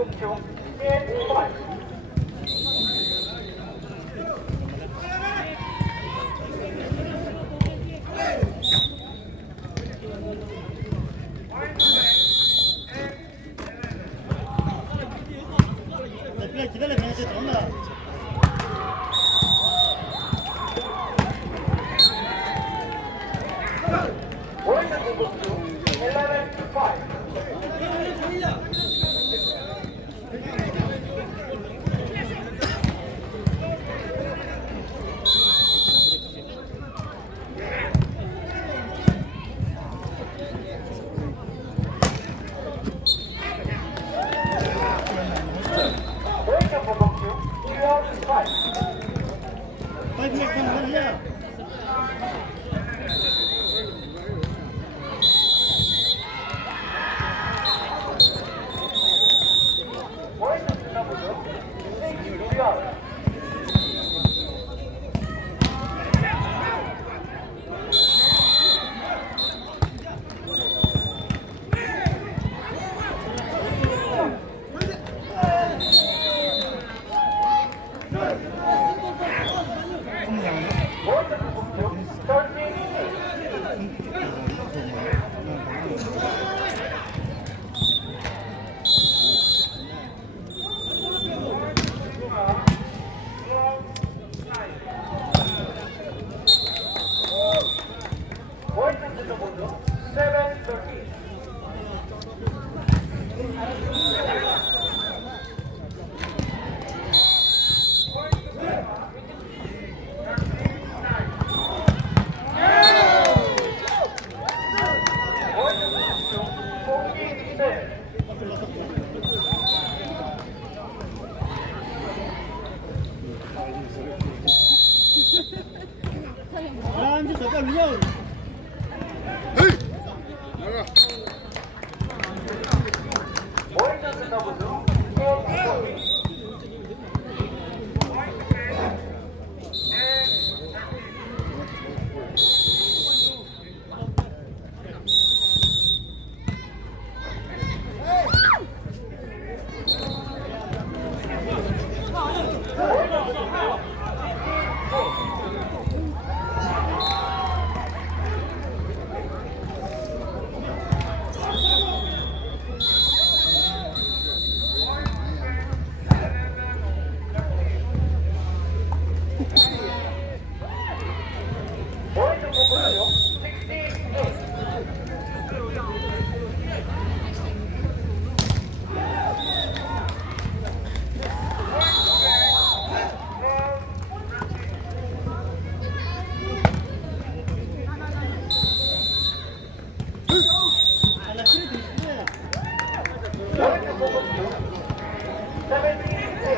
공격중 1번. 기다려 그냥 이제 전화. 오른쪽 공격중 11-5. 오른쪽 공격중 12-5. 빨리 하냐? 오른쪽 끝나보죠. 6-12. 오른쪽 공격중 13-8. 오른쪽 끝나보죠. 7-13. 야, 이제 잠깐 그냥. 오른쪽 끝나보죠. 오른쪽 공격중 16-8. 오른쪽 공격중 17-8.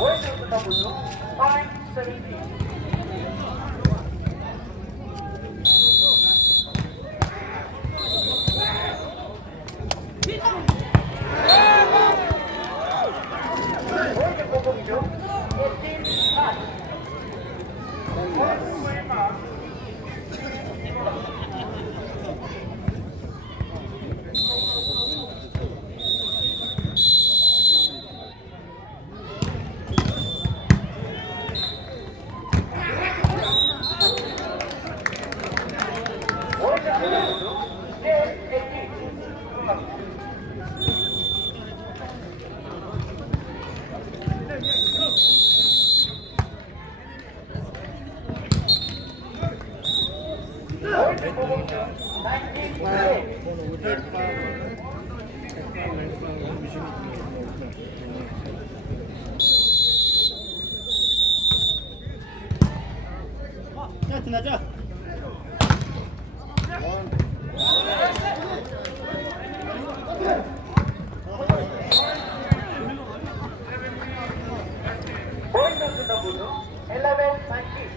오른쪽 끝나보죠. 5-17. 오른쪽 공격중 18-8. 오른쪽 끝나보죠. 10-18. 오른쪽 공격중 19-8. 자, 지나자. 오른쪽 끝나보죠. 11-19.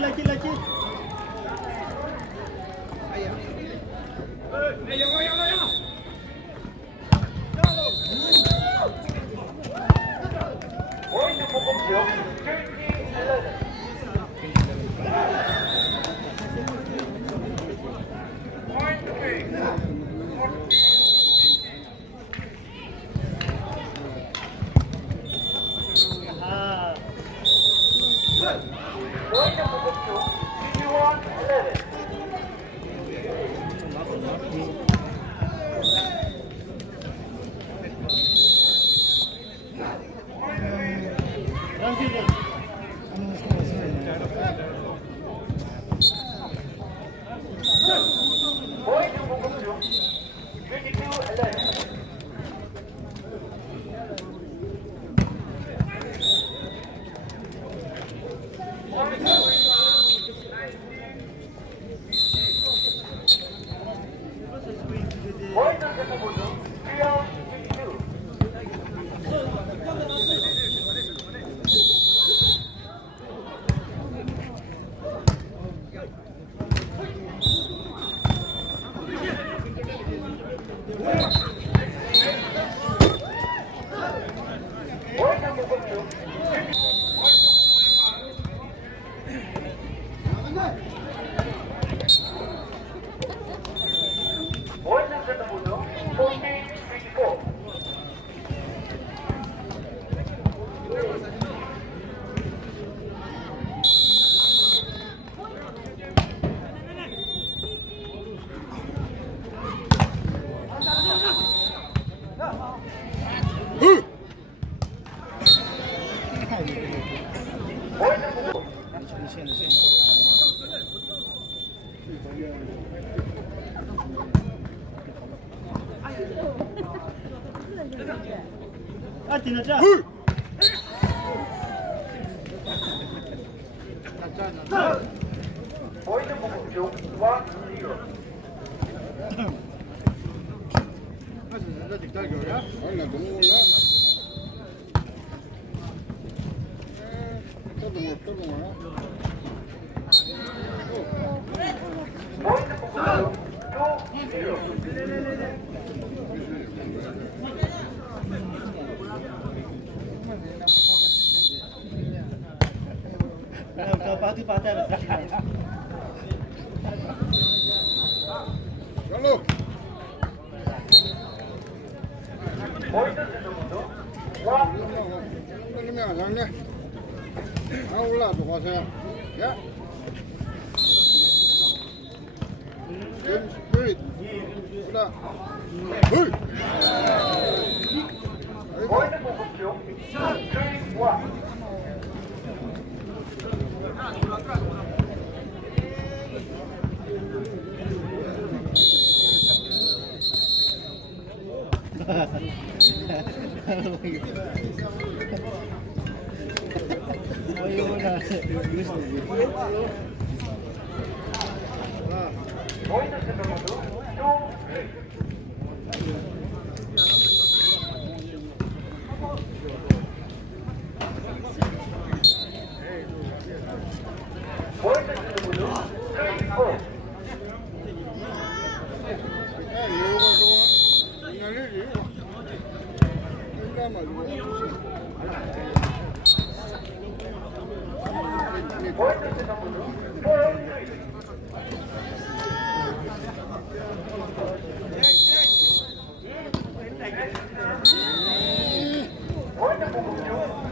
laki laki. 공격 2011. 아, 포인트 공격 중 21-11. 란스이드. 포인트 공격 중 22-11. 포인트 공격 중 3-2. 포인트 공격 중 포인트 센터 모드 40-24. 포인트 공격 아, 디나자. 포인트 공격 중 1-0. Hola, ¿cómo va? Todo mal. 포인트 공격 중 2-0. 바디 바다를 ¡Carlos! 포인트 센터 모드 1-0. ¿Dónde me vas a darle? A un lado, o sea, ¿ya? James Spirit. Hola. ¡Uy! 포인트 공격 중 3-1. 포인트 센터 모드 2-3. 포인트 센터 모드 3-4. 포인트 센터 모드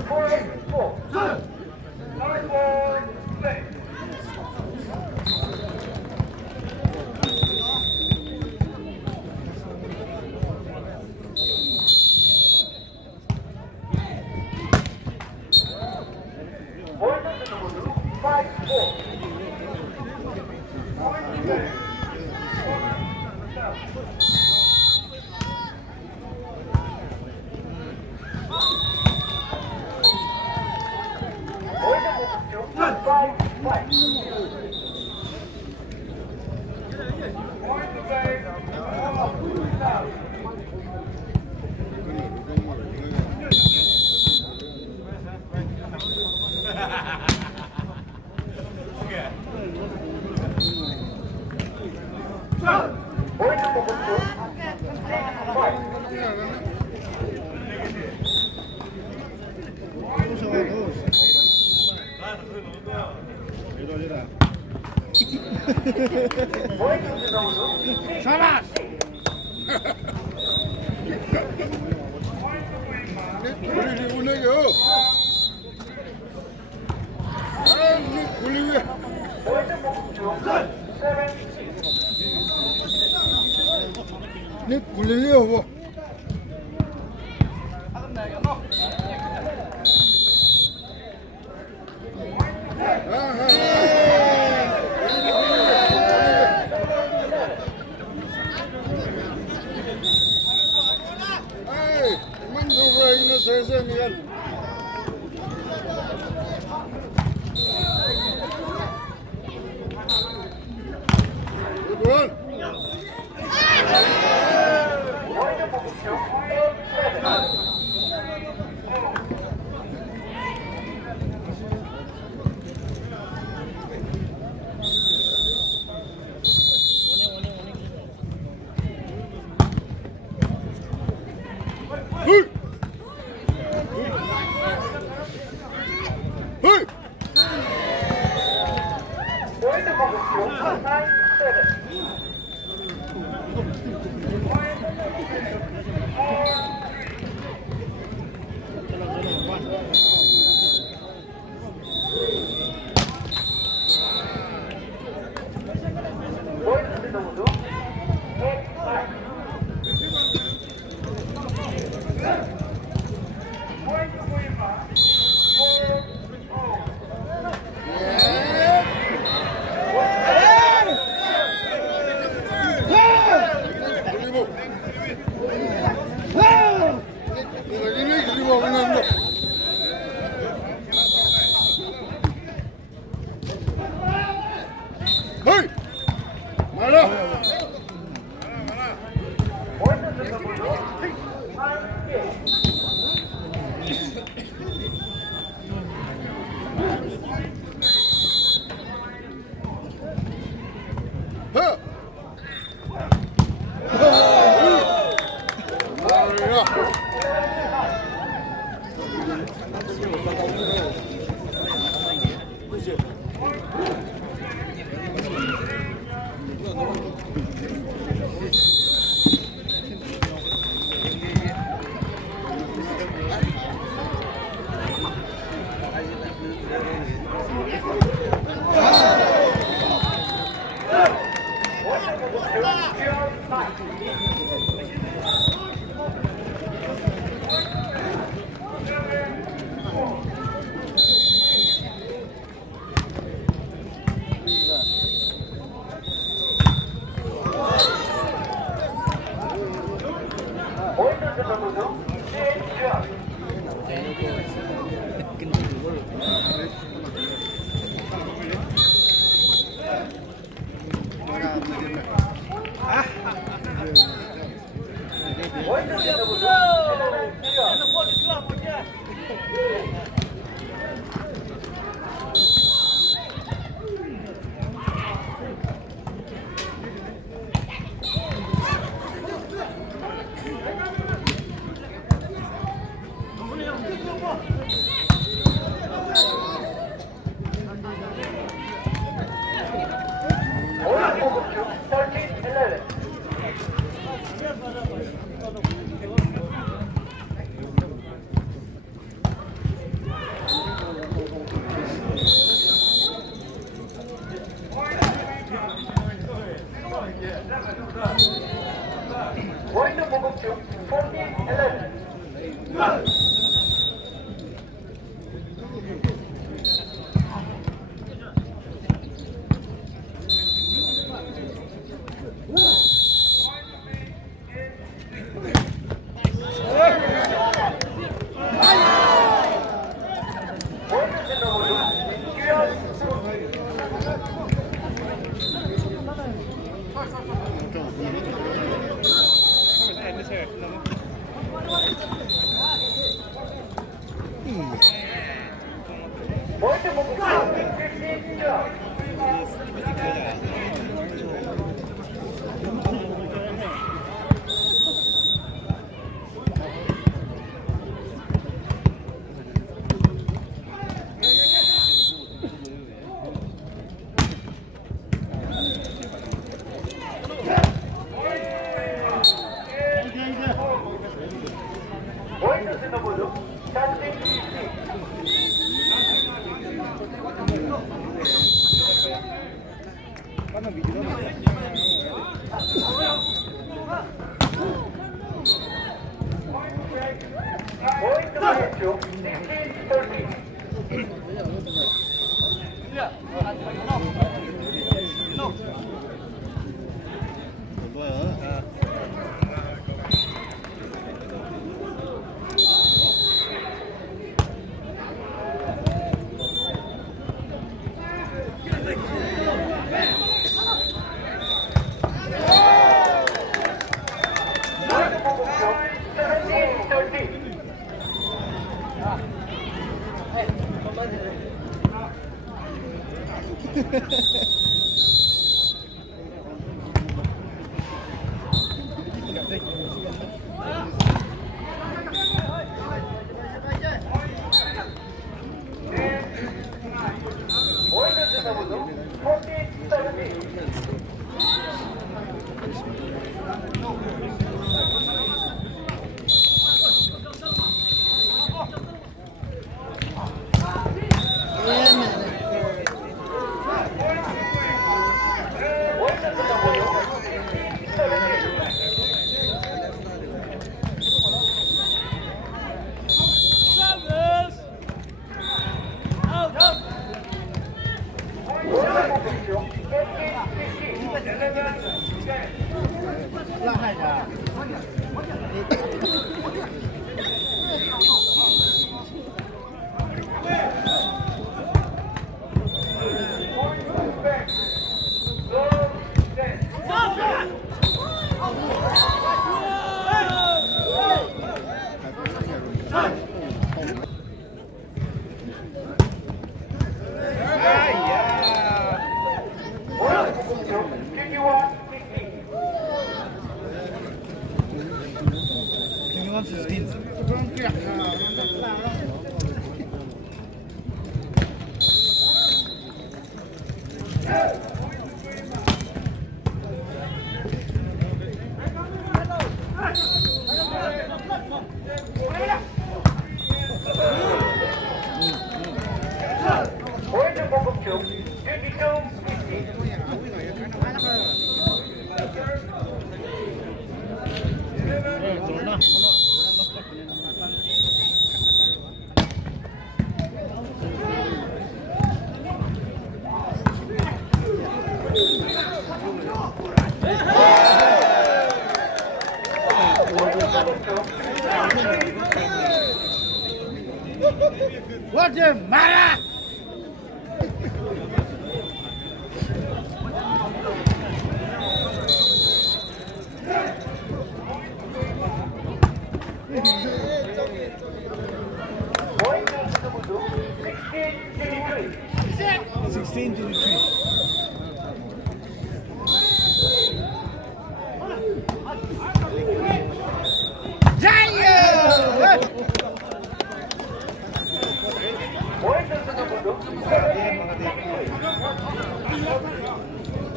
4-3. 포인트 공격 중 4-4. 나이스 플레이. 포인트 센터 모드 5-4. 포인트 공격 중 5-5. 포인트 공격 중 6-5. 포인트 주성훈 잡아. 우리 운행요. 아, 우리 왜? 포인트 목중 7. 네 굴리요 뭐. 아이, 그만 두고 있는 세상이야. 이건 포인트 목중 8. 헐! 헐! 포인트 목중 9. 7. 포인트 주성훈 8. 포인트 보이마 그리고 여기는 그리고 없는 거. 헐! 말아! 포인트 주성훈 1. 허! 말이야! 포인트 주성훈 7. 포인트 주성훈 11. 포인트 목중 13. 11. 포인트 목중 14. 11. 포인트 주성훈 6. 포인트 목중 15. 뭐야? 포인트 공격중 17-30. 포인트 스서브도 40-70. 포인트 스서브도 70. 포인트 공격중 70-50. 让害他。 21 15. 포인트 공격 중 22-50.我这妈呀！ 포인트 스서브도 16-23. 16 to the tree. 포인트 스서브도 17-23. 포인트 스서브도 20-23.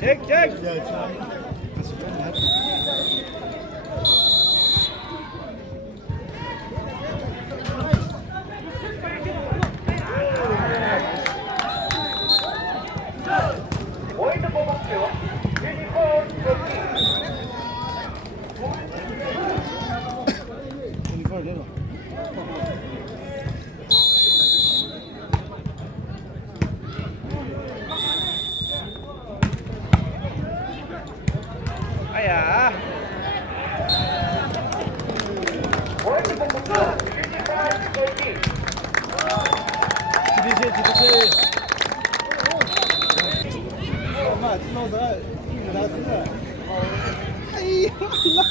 Check, check. 포인트 공격 중 24-20. 24 되나? 아야. 포인트 공격 중 25-18. 디디세. 엄마, 찍어서 이거 다 쓰자. 아이, 몰라.